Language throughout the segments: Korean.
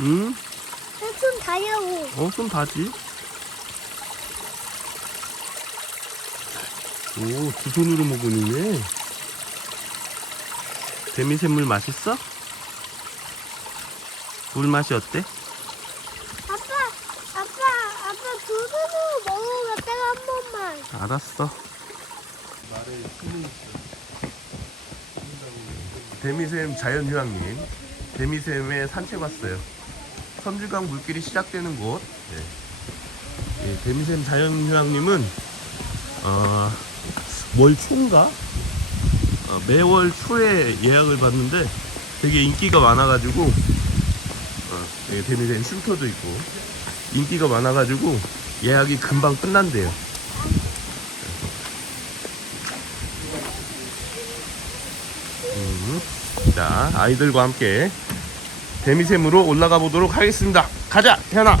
응? 손 다려고. 어, 좀 다지. 오, 두 손으로 먹으니네. 데미샘물 맛있어? 물 맛이 어때? 아빠, 아빠, 아빠 두 손으로 먹어봤다가 한 번만. 알았어. 데미샘 자연휴양림. 데미샘에 산책 왔어요. 섬주강 물길이 시작되는 곳. 네. 예, 데미샘 자연휴양림은 어, 월 초인가? 어, 매월 초에 예약을 받는데 되게 인기가 많아가지고 어, 예, 데미샘 쉼터도 있고 인기가 많아가지고 예약이 금방 끝난대요. 음, 자, 아이들과 함께 데미샘으로 올라가 보도록 하겠습니다. 가자, 현아.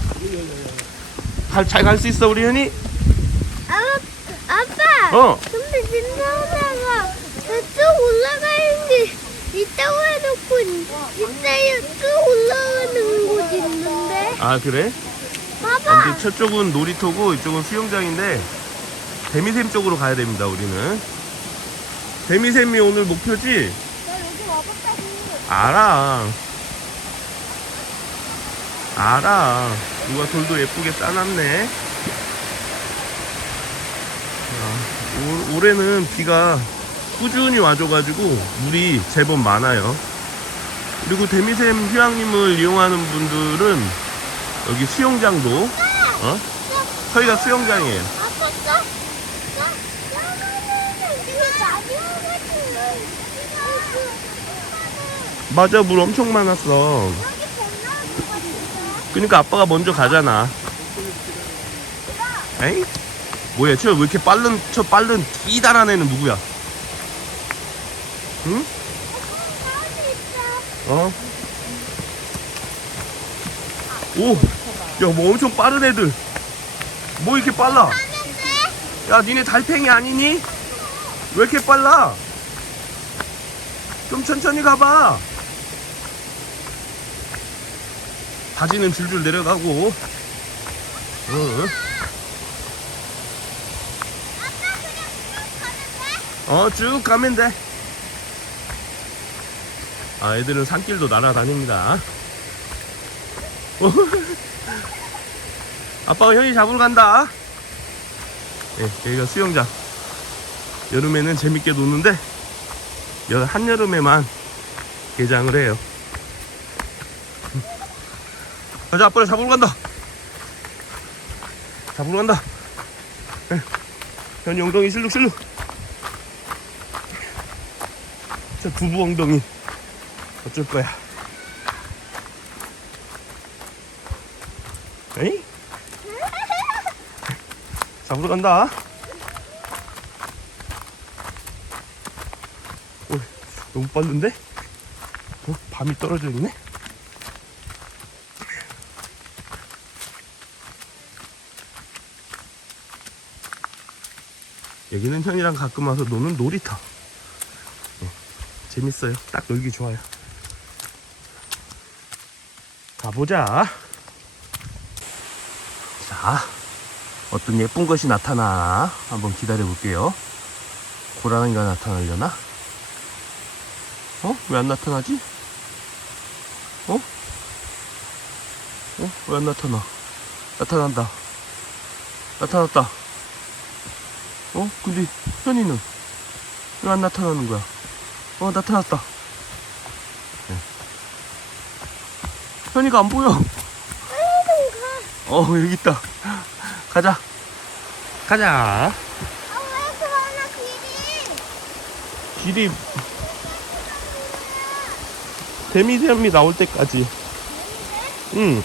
잘 갈 수 있어, 우리 현이? 아빠, 아빠. 어. 근데 진짜가 저쪽 올라가는 게 있다고 해놓고 이따에 쭉 올라가는 곳 있는데. 아, 그래? 봐봐. 근데 저쪽은 놀이터고 이쪽은 수영장인데 데미샘 쪽으로 가야 됩니다, 우리는. 데미샘이 오늘 목표지? 나 여기 와봤다고. 알아. 알아. 누가 돌도 예쁘게 싸놨네. 아, 올- 올해는 비가 꾸준히 와줘가지고 물이 제법 많아요. 그리고 데미샘 휴양림을 이용하는 분들은 여기 수영장도, 어? 저희가 수영장이에요. 맞아, 물 엄청 많았어. 여기 배 나오는 거 같은데. 그러니까 아빠가 먼저 가잖아. 에이? 뭐야, 저 왜 이렇게 빠른, 저 빠른 끼다란 애는 누구야? 응? 어? 오! 야, 뭐 엄청 빠른 애들. 뭐 이렇게 빨라? 야, 니네 달팽이 아니니? 왜 이렇게 빨라? 좀 천천히 가봐. 바지는 줄줄 내려가고. 어, 아빠 그냥 쭉 가는데? 어, 쭉 가면 돼. 아, 애들은 산길도 날아다닙니다. 어. 아빠가 현이 잡으러 간다. 예, 여기가 수영장. 여름에는 재밌게 노는데, 여- 한여름에만 개장을 해요. 가자, 아빠를 잡으러 간다. 잡으러 간다. 예, 현이 엉덩이 실룩실룩. 저 두부 엉덩이 어쩔 거야 에이? 잡으러 간다 오, 너무 빠른데? 어? 밤이 떨어져 있네? 여기는 현이랑 가끔 와서 노는 놀이터 재밌어요. 딱 놀기 좋아요. 가보자. 자, 어떤 예쁜 것이 나타나 한번 기다려 볼게요. 고라니가 나타나려나? 어? 왜 안 나타나지? 어? 어? 왜 안 나타나? 나타난다. 나타났다. 어? 근데 현이는 왜 안 나타나는 거야? 어 나타났다 네. 현이가 안 보여 어 여기 있다 가자 가자 아, 왜 그러나 길이? 길이 데미샘이 나올 때까지 응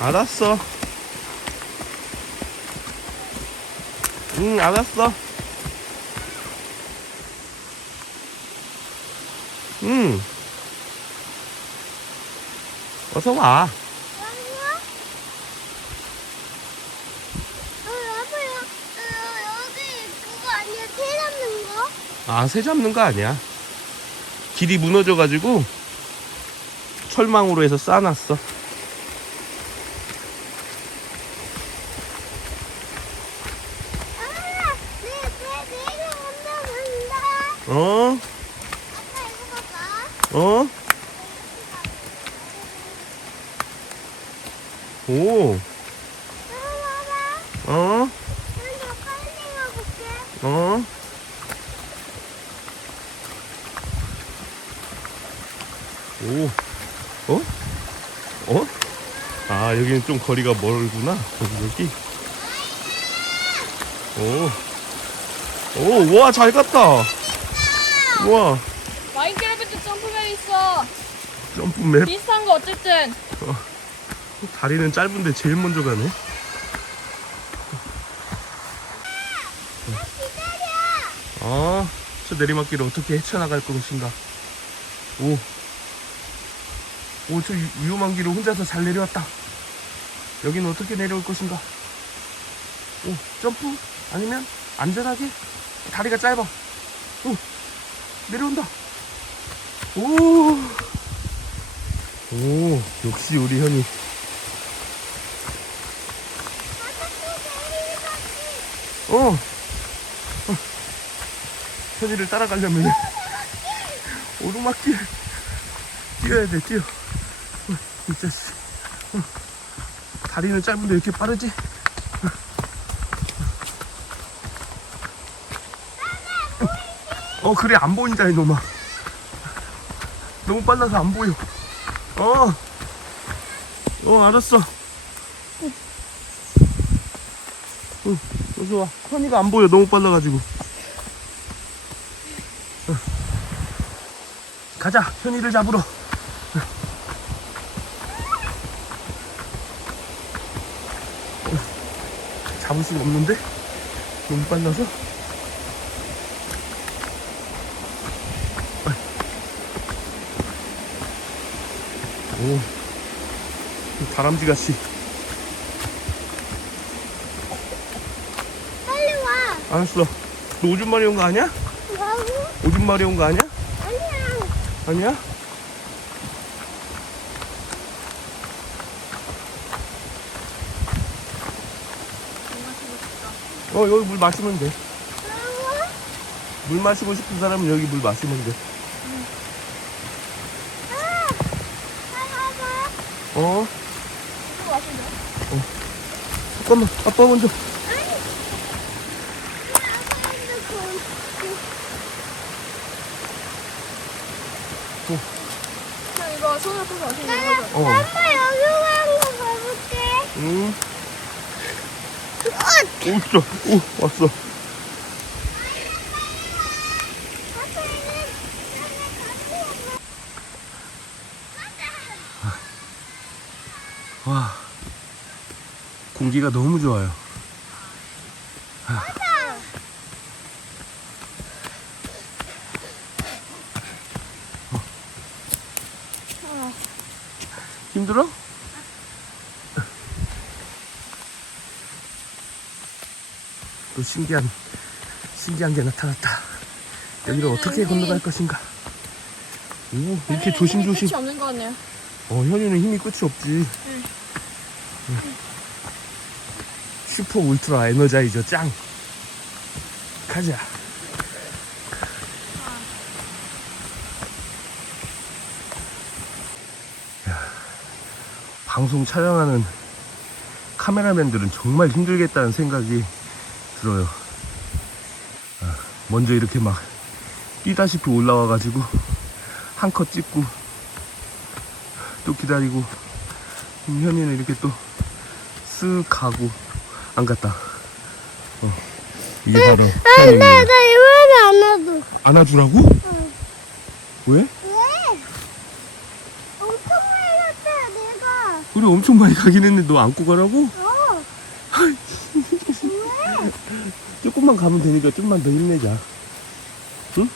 알았어 응 알았어 응 어서 와? 아, 새 잡는 거 아니야. 길이 무너져가지고 철망으로 해서 쌓아놨어. 아, 내, 내, 내일 온다, 온다. 어? 아빠 이거 봐봐. 어? 오, 이거 봐봐. 어? 먼저 빨리 가볼게. 어? 오, 어? 어? 아, 여기는 좀 거리가 멀구나. 여기, 여기. 오. 오, 와, 잘 갔다. 와, 마인크래프트 점프맨 있어. 점프맵. 비슷한 거 어쨌든. 다리는 짧은데 제일 먼저 가네. 아, 저 내리막길을 어떻게 헤쳐나갈 것인가. 오. 오, 저 위- 위험한 길을 혼자서 잘 내려왔다. 여기는 어떻게 내려올 것인가. 오, 점프? 아니면 안전하게? 다리가 짧아. 오, 내려온다. 오. 오, 역시 우리 현이. 어. 어. 현이를 따라가려면 오르막길 뛰어야 돼 뛰어 어, 이 자식 어. 다리는 짧은데 왜 이렇게 빠르지 어 그래 안 보인다 이놈아 너무 빨라서 안 보여 어 어, 알았어. 응, 여기 와. 현이가 안 보여. 너무 빨라가지고. 어. 가자. 현이를 잡으러. 잡을 수가 없는데? 너무 빨라서? 오, 이 다람쥐 같이. 빨리 와. 알았어. 너 오줌 마리 온 거 아니야? 뭐라고? 오줌 마리 온 거 아니야? 아니야. 아니야? 어 여기 물 마시면 돼. 물 마시고 싶은 사람은 여기 물 마시면 돼. 어? 이거 마시면 돼. 잠깐만 아빠 먼저. 그냥 이거 손을 펴서 마시면 되는 거죠. 어. 아빠 여기 가는 거 봐볼게. 응. 오 진짜. 오 왔어. 와. 공기가 너무 좋아요. 힘들어? 또 신기한 신기한 게 나타났다. 여기를 어떻게 건너갈 것인가? 오, 이렇게 조심조심. 끝이 없는 거 같네요. 어, 현이는 힘이 끝이 없지. 응. 슈퍼 울트라 에너자이저 짱. 가자. 야, 방송 촬영하는 카메라맨들은 정말 힘들겠다는 생각이 들어요. 아, 먼저 이렇게 막 뛰다시피 올라와가지고 한 컷 찍고 또 기다리고 음, 현이는 이렇게 또 쓱 가고 안 갔다. 어. 이게 바로 현이는 나 이번에 안 와도. 안아주라고? 왜? 왜? 엄청 많이 갔다, 내가. 우리 엄청 많이 가긴 했는데 너 안고 가라고? 어. 왜? 조금만 가면 되니까 좀만 더 힘내자. 응?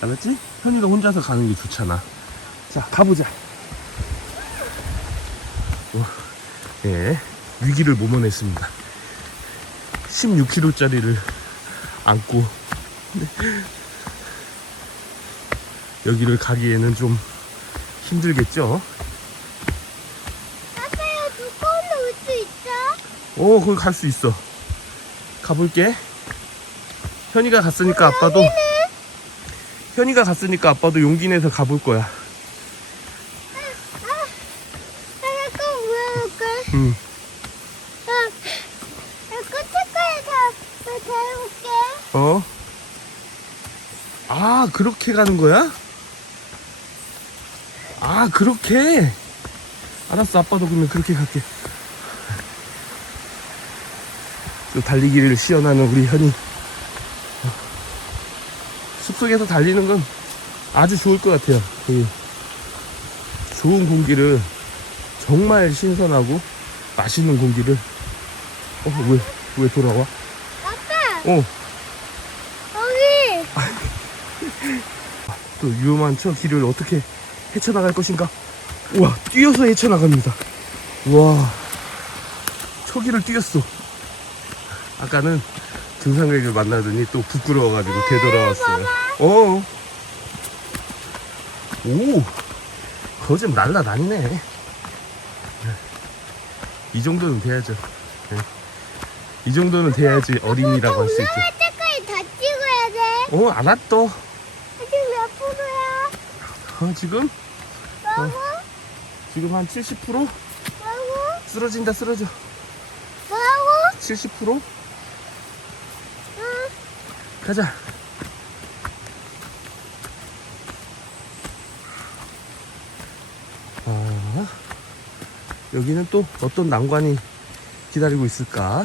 알았지? 현이가 혼자서 가는 게 좋잖아. 자, 가보자. 어, 예, 위기를 모면했습니다. 16kg짜리를 안고 여기를 가기에는 좀 힘들겠죠? 아빠야 두꺼운데 올수 있어? 오, 거기 갈 수 있어. 가볼게. 현이가 갔으니까 아빠도, 현이가 갔으니까 아빠도 용기 내서 가볼 거야. 아, 잠깐 물어볼게. 응. 아, 나 끝에까지 다 데려올게. 어? 아, 그렇게 가는 거야? 아, 그렇게? 알았어, 아빠도 그러면 그렇게 갈게. 또 달리기를 시연하는 우리 현이. 숲속에서 달리는 건 아주 좋을 것 같아요. 이 좋은 공기를 정말 신선하고 맛있는 공기를 어, 왜, 왜 돌아와? 아빠, 어, 여기. 또 위험한 저 길을 어떻게 헤쳐나갈 것인가? 우와, 뛰어서 헤쳐나갑니다. 우와, 저 길을 뛰었어. 아까는 등산객을 만나더니 또 부끄러워가지고 되돌아왔어요. 어. 오, 좀 날라다니네. 이 정도는 돼야죠. 네. 이 정도는 돼야지 어린이라고 할 수 있죠. 올라갈 때까지 다 찍어야 돼. 어, 알았어. 어, 지금? 뭐고? 지금 한 70%? 뭐고? 쓰러진다, 쓰러져. 뭐고? 70%? 응. 가자. 아, 여기는 또 어떤 난관이 기다리고 있을까?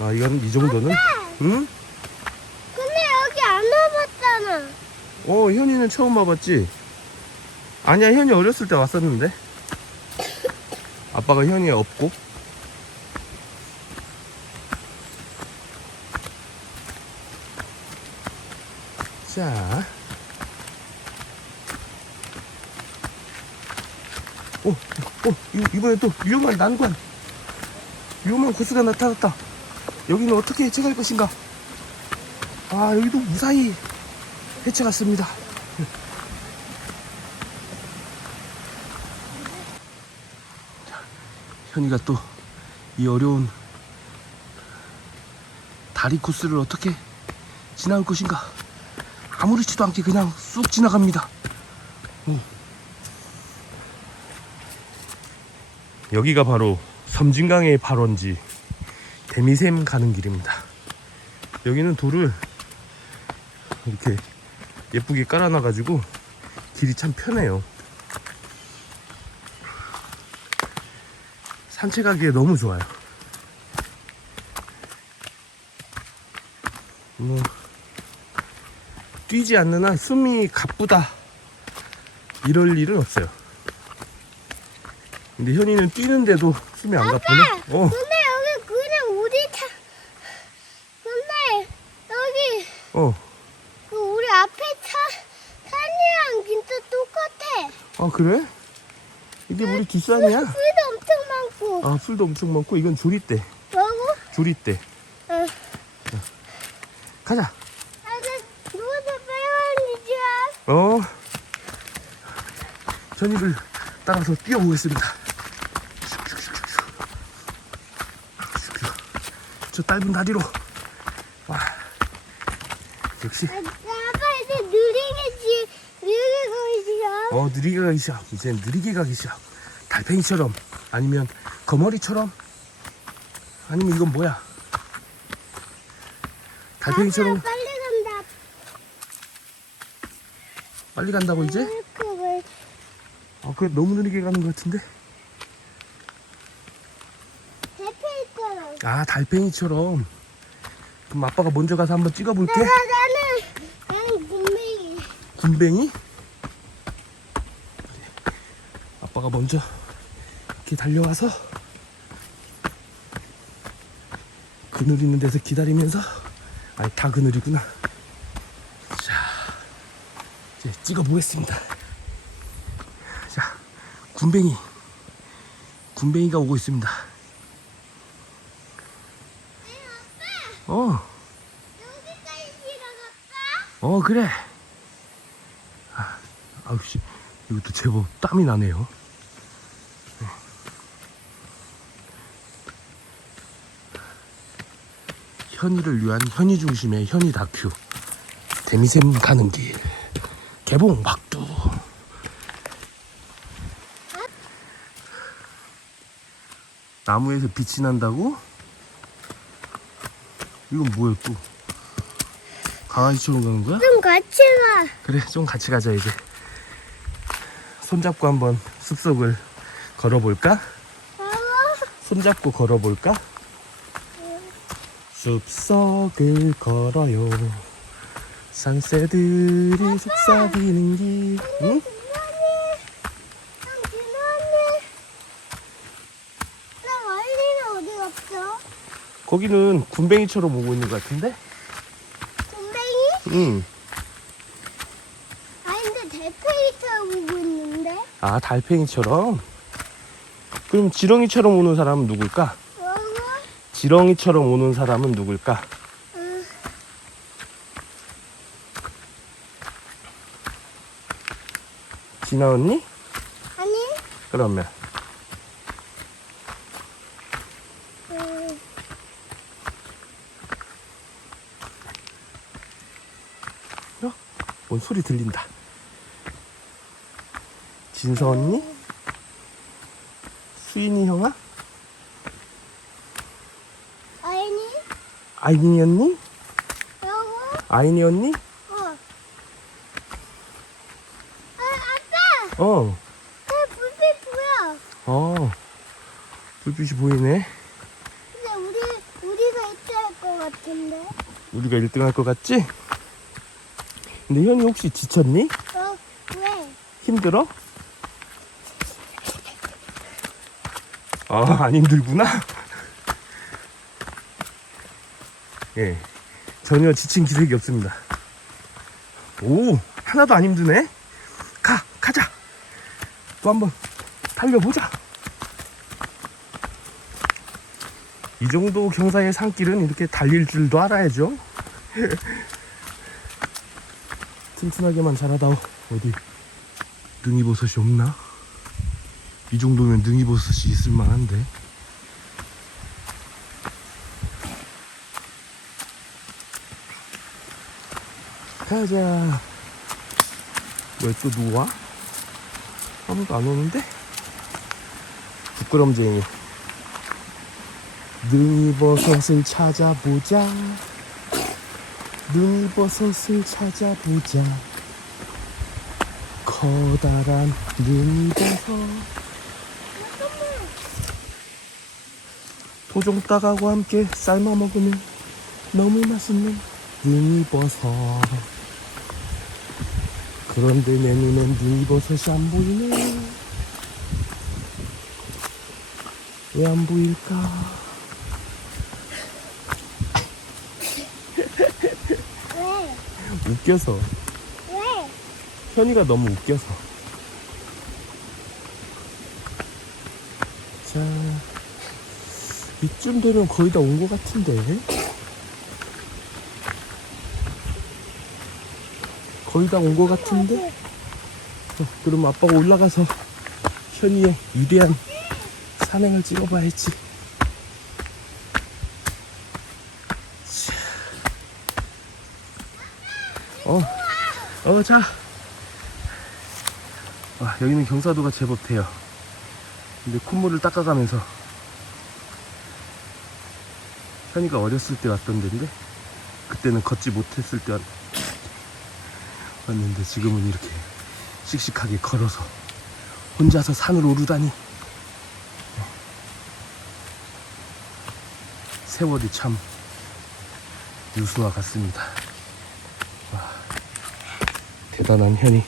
아, 이건 이 정도는? 응? 근데 여기 안 와봤잖아. 어, 현이는 처음 와봤지? 아니야, 현이 어렸을 때 왔었는데. 아빠가 현이 없고. 자. 어, 어, 이- 이번에 또 위험한 난관. 위험한 코스가 나타났다. 여기는 어떻게 헤쳐갈 것인가? 아, 여기도 무사히 헤쳐갔습니다. 자, 현이가 또 이 어려운 다리 코스를 어떻게 지나올 것인가? 아무렇지도 않게 그냥 쑥 지나갑니다. 오. 여기가 바로 섬진강의 발원지 대미샘 가는 길입니다. 여기는 돌을 이렇게 예쁘게 깔아놔가지고 길이 참 편해요. 산책하기에 너무 좋아요. 뭐 뛰지 않는 한 숨이 가쁘다 이럴 일은 없어요. 근데 현이는 뛰는데도 숨이 안 가쁘네. 어, 근데 여기 그냥 우리 차. 근데 여기 어, 그 우리 앞에 차 산이랑 진짜 똑같 아. 아 그래? 이게 우리 뒷산이야? 풀도 엄청 많고. 아 풀도 엄청 많고 이건 조리대, 뭐고? 조리대. 응. 가자. 아, 그 누구도 빼앗는지야. 어. 현이를 따라서 뛰어보겠습니다. 저 짧은 다리로. 와. 역시, 아, 아빠 이제 느리게 지 느리게 거리지야. 어, 느리게 가기 시작. 이제 느리게 가기 시작. 달팽이처럼, 아니면 거머리처럼, 아니면 이건 뭐야? 달팽이처럼 아빠 빨리 간다. 빨리 간다고 이제? 아, 그래 너무 느리게 가는 것 같은데? 있잖아. 아, 달팽이처럼. 그럼 아빠가 먼저 가서 한번 찍어볼게. 나 나는 나는 분명히 군뱅이? 아빠가 먼저 이렇게 달려와서 그늘 있는 데서 기다리면서 아니 다 그늘이구나. 자 이제 찍어보겠습니다. 자 군뱅이 군뱅이가 오고 있습니다. 어? 어 그래. 아우씨. 이것도 제법 땀이 나네요 현이를 위한 현이 중심의 현이 다큐 데미샘 가는 길 개봉 박두 나무에서 빛이 난다고? 이건 뭐야 또 강아지처럼 가는 거야? 좀 같이 가. 그래 좀 같이 가자 이제 손잡고 한번 숲속을 걸어볼까? 어? 손잡고 걸어볼까? 숲속을 걸어요 산새들이 속삭이는 길 응? 거기는 군뱅이처럼 오고 있는 것 같은데? 군뱅이? 응. 아 근데 대패이처럼 보고 있는데. 아 달팽이처럼? 그럼 지렁이처럼 오는 사람은 누굴까? 어? 지렁이처럼 오는 사람은 누굴까? 응. 진아 언니? 아니? 그러면 음, 어? 뭔 소리 들린다. 진서 언니? 수인이 형아? 아니? 아이니 언니? 여보? 아이니 언니? 어. 아, 아빠! 어. 그 불빛 보여. 어. 불빛이 보이네. 근데 우리, 우리가 있어야 할것 같은데. 우리가 1등 할 것 같지? 근데 현이 혹시 지쳤니? 어, 왜? 힘들어? 아, 안 힘들구나. 예. 전혀 지친 기색이 없습니다. 오, 하나도 안 힘드네. 가, 가자. 또 한번 달려보자. 이 정도 경사의 산길은 이렇게 달릴 줄도 알아야죠. 튼튼하게만 자라다오. 어디 능이버섯이 없나? 이 정도면 능이버섯이 있을 만한데. 가자. 왜또 와? 아무도 안 오는데? 부끄럼쟁이. 능이버섯을 찾아보자. 능이버섯을 찾아보자. 커다란 능이버섯. 토종 따가고 함께 삶아 먹으면 너무 맛있는 능이버섯. 그런데 내 눈엔 능이버섯이 안 보이네. 왜 안 보일까? 왜? 웃겨서. 왜? 현이가 너무 웃겨서. 자, 이쯤 되면 거의 다 온 것 같은데. 거의 다 온 것 같은데. 어, 그럼 아빠가 올라가서 현이의 위대한 산행을 찍어봐야지. 자. 어, 어, 자. 와, 여기는 경사도가 제법 돼요. 근데 콧물을 닦아가면서 현이가 어렸을 때 왔던 데인데 그때는 걷지 못했을 때 왔- 왔는데 지금은 이렇게 씩씩하게 걸어서 혼자서 산을 오르다니 세월이 참 유수와 같습니다. 와, 대단한 현이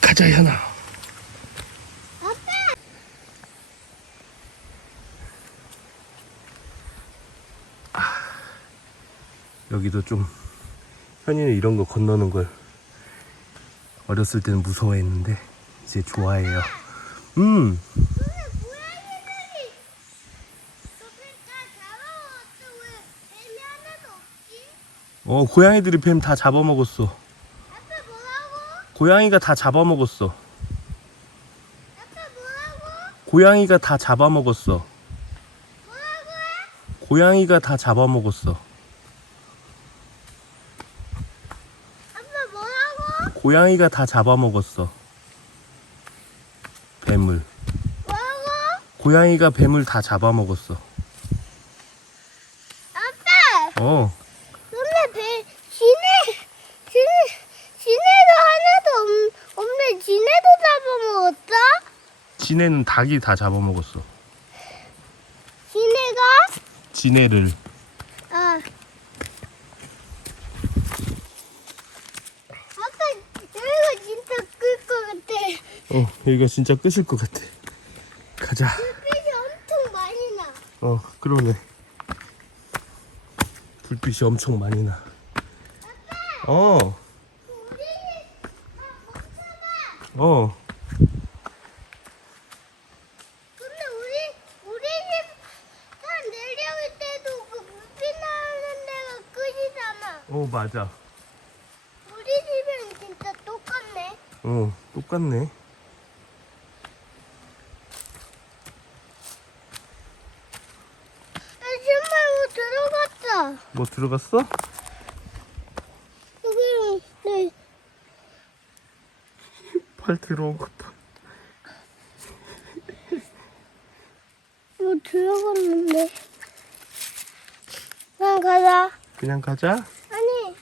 가자 현아. 여기도 좀 현이는 이런 거 건너는 걸 어렸을 때는 무서워했는데 이제 좋아해요. 음? 어 고양이들이 뱀 다 잡아먹었어. 고양이가 다 잡아먹었어. 고양이가 다 잡아먹었어. 고양이가 다 잡아먹었어. 아빠 뭐하 고? 고양이가 다 잡아먹었어. 뱀을. 고양이가 뱀을 다 잡아먹었어. 아빠! 어. 근데 배, 지네, 지네, 지네도 하나도 없, 없네. 지네도 잡아먹었어? 지네는 닭이 다 잡아먹었어. 지네가? 지네를. 아. 아빠, 여기가 진짜 끌 것 같아. 어, 여기가 진짜 끝일 것 같아. 가자. 불빛이 엄청 많이 나. 어, 그러네. 불빛이 엄청 많이 나. 어, 우리 집, 아, 멈춰봐. 어. 근데 우리, 우리 집산 내려올 때도 그 불빛 나는 데가 끝이잖아. 어, 맞아. 우리 집이랑 진짜 똑같네. 어, 똑같네. 나 신발 뭐 들어갔어. 뭐 들어갔어? 여기, 네. 팔 들어온 것 봐. 뭐 들어갔는데. 그냥 가자. 그냥 가자. 아니,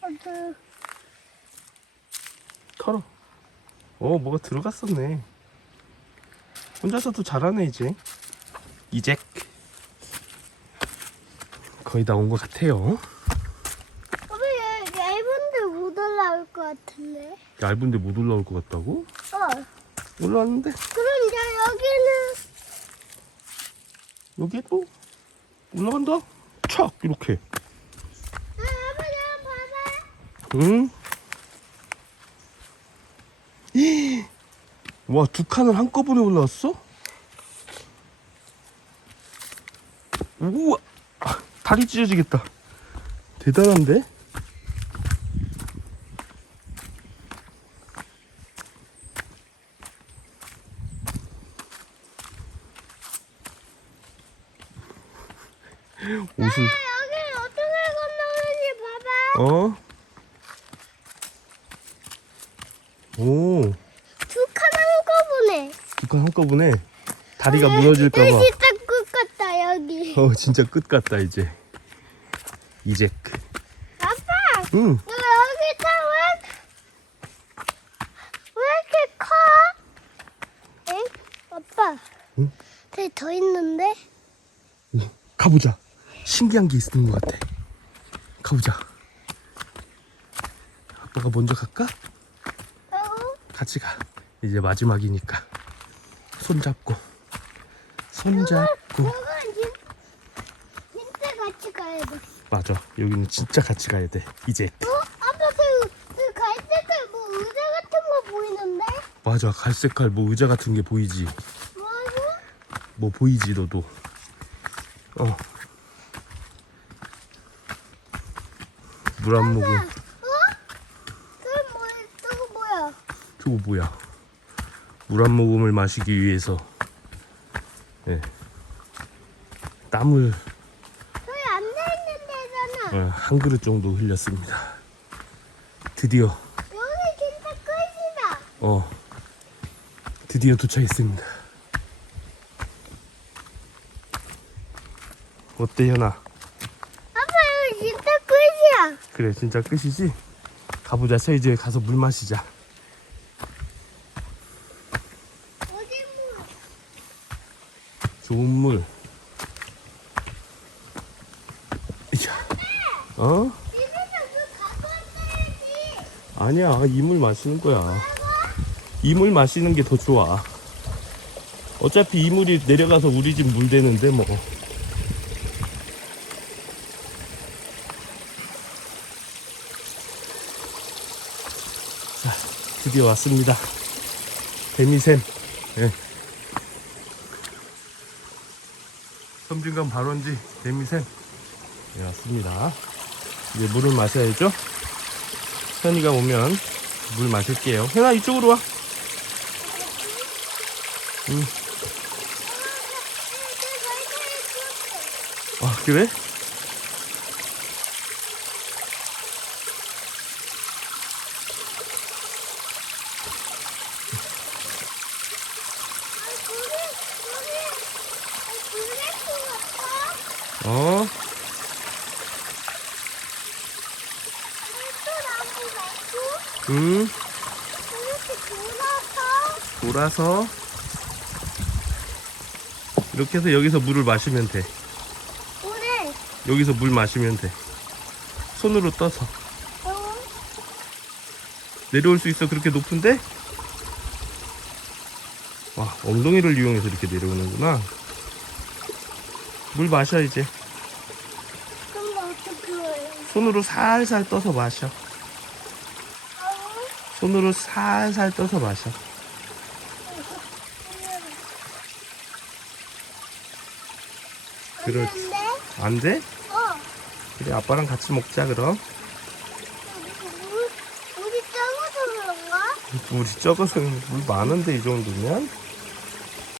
어, 들, 털어. 어, 뭐가 들어갔었네. 혼자서도 잘하네, 이제. 이제. 거의 다 온 것 같아요. 여기 얇은데 못 올라올 것 같은데. 얇은데 못 올라올 것 같다고? 어. 올라왔는데. 그럼 이제 여기는 여기도 올라간다. 촥! 이렇게. 아, 아빠 나 봐봐. 응? 와, 두 칸을 한꺼번에 올라왔어? 우와! 아, 다리 찢어지겠다. 대단한데? 옷을, 아, 여기 어떻게 건너는지 봐봐. 어? 오, 두 칸 한꺼번에. 두 칸 한꺼번에 다리가 아, 무너질까봐. 어, 진짜 끝 같다, 이제. 이제. 아빠, 응. 너 여기 딱왜 왜 이렇게 커? 응? 아빠. 응? 저기 더 있는데? 가보자. 신기한 게 있는 것 같아. 가보자. 아빠가 먼저 갈까? 어? 같이 가. 이제 마지막이니까. 손 잡고. 손 잡고. 이건 진, 진짜 같이 가야 돼. 맞아. 여기는 진짜 같이 가야 돼. 이제. 어? 아빠 그, 그 갈색깔 뭐 의자 같은 거 보이는데? 맞아. 갈색깔 뭐 의자 같은 게 보이지. 뭐하고? 뭐 보이지, 너도. 어. 물한 모금. 어? 그 뭐, 저거 뭐야? 저거 뭐야? 물 한 모금을 마시기 위해서 예. 땀을 저기 앉아있는 데잖아. 어, 한 그릇 정도 흘렸습니다. 드디어 여기 진짜 끝이다. 어 드디어 도착했습니다. 어때 현아? 아빠 여기 진짜 끝이야. 그래 진짜 끝이지? 가보자. 저 이제 가서 물 마시자. 어디 뭐 좋은 물. 이야. 어? 아니야 이물 마시는 거야. 이물 마시는 게 더 좋아. 어차피 이 물이 내려가서 우리 집 물 되는데 뭐. 자, 드디어 왔습니다. 데미샘. 예. 섬진강 발원지 데미샘. 예, 왔습니다 이제 물을 마셔야죠 현이가 오면 물 마실게요. 현아 이쪽으로 와. 응. 아 그래? 어. 응. 돌아서 이렇게 해서 여기서 물을 마시면 돼. 오늘 여기서 물 마시면 돼. 손으로 떠서 어, 내려올 수 있어. 그렇게 높은데? 와, 엉덩이를 이용해서 이렇게 내려오는구나. 물 마셔 이제. 손으로 살살 떠서 마셔. 손으로 살살 떠서 마셔. 그렇지. 근데 안 돼? 어 그래, 아빠랑 같이 먹자, 그럼. 물 물이 적어서 그런가? 물이 적어서 물 많은데, 이 정도면?